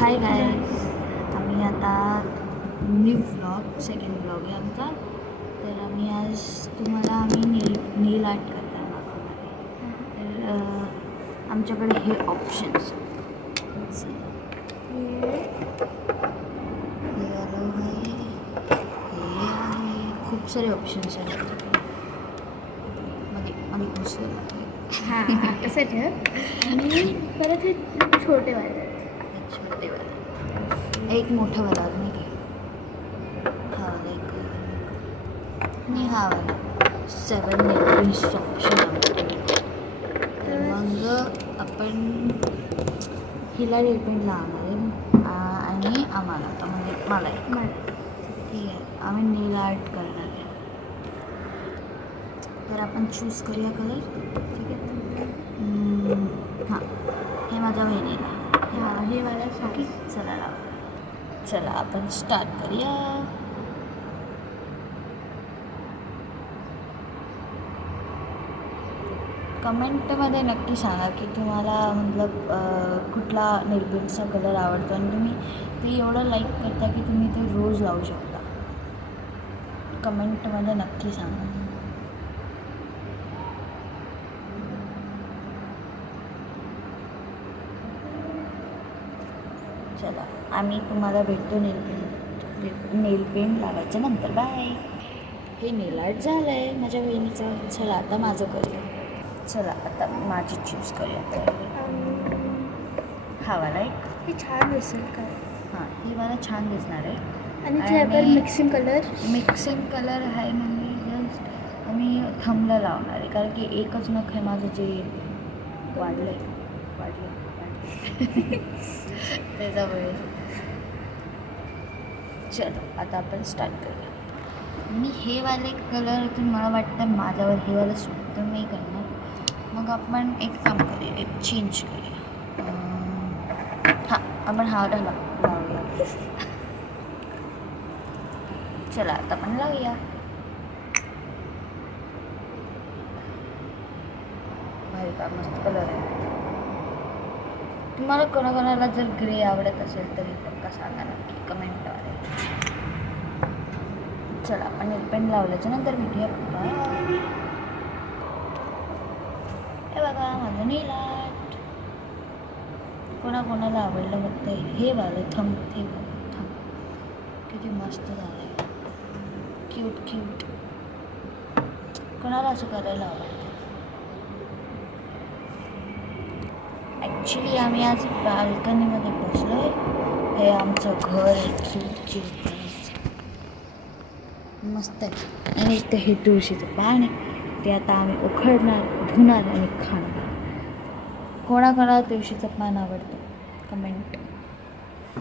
Hi guys, आम्ही आता new vlog second vlog आहे आमचा. तर आम्ही नेल आर्ट करता तर आमच्याकडे हे ऑप्शन्स हे आलं आहे, हे आहे, खूप सारे ऑप्शन्स आहेत. मागे हां तसं ठेव. आणि परत हे छोटेवाले एक मोठावाला नाही काय, हा वाला एक आणि हा वाला 7 नेलपेंट्स ऑप्शन. तर मग आपण हिला नेलपेंट लावणार आहे आणि आम्हाला म्हणजे मला एक ठीक आहे. आम्ही नेल आर्ट करणार आहे. तर आपण चूज करूया कलर. ठीक आहे. हां, हे माझ्या बहिणीला. हां हे मला ओके, चला आपण स्टार्ट करूया. कमेंटमध्ये नक्की सांगा की तुम्हाला मतलब कुठला नेलपेंटचा कलर आवडतो आणि तुम्ही ते एवढं लाईक करता की तुम्ही ते रोज लावू शकता. कमेंटमध्ये नक्की सांगा. चला, आम्ही तुम्हाला भेटतो नेल पेंट लावायच्या नंतर. बाय. हे नेल आर्ट झालं आहे माझ्या बहिणीचं. चला आता माझं करूया. चला आता माझी चूज करूया. हा वाला एक हे छान दिसेल का? हां, हे मला छान दिसणार आहे. आणि जे आपण मिक्सिंग कलर आहे म्हणजे जस्ट आम्ही थंबला लावणार आहे, कारण की एकच नख आहे माझं जे वाढलं त्याच्यामुळे. चलो आता आपण स्टार्ट करूया. मी हे वाले कलर मला वाटतं माझ्यावर हे वाला सूट तर नाही करणार. मग आपण एक काम करूया, एक चेंज करूया. हां, आपण हा लावूया. चला आता आपण लावूया. भारी का मस्त कलर आहे. तुम्हाला कोणाकोणाला जर ग्रे आवडत असेल तर नक्का सांगा नक्की कमेंटमध्ये. चला आपण नेलपेंट लावल्याच्या नंतर भेटूया. हे बघा माझं नेल आर्ट. कोणाकोणाला आवडलं बघतं हे वालं थंब किती मस्त झालं आहे. क्यूट. कोणाला असं करायला आवडतं. ॲक्च्युली आम्ही आज बाल्कनीमध्ये बसलो आहे. हे आमचं घर आहे. क्यूट मस्त आहे. आणि इथं हे तुळशीचं पान आहे. ते आता आम्ही उखडणार, धुणार आणि खाणार. कोणाकोणाला तुळशीचं पान आवडतं कमेंट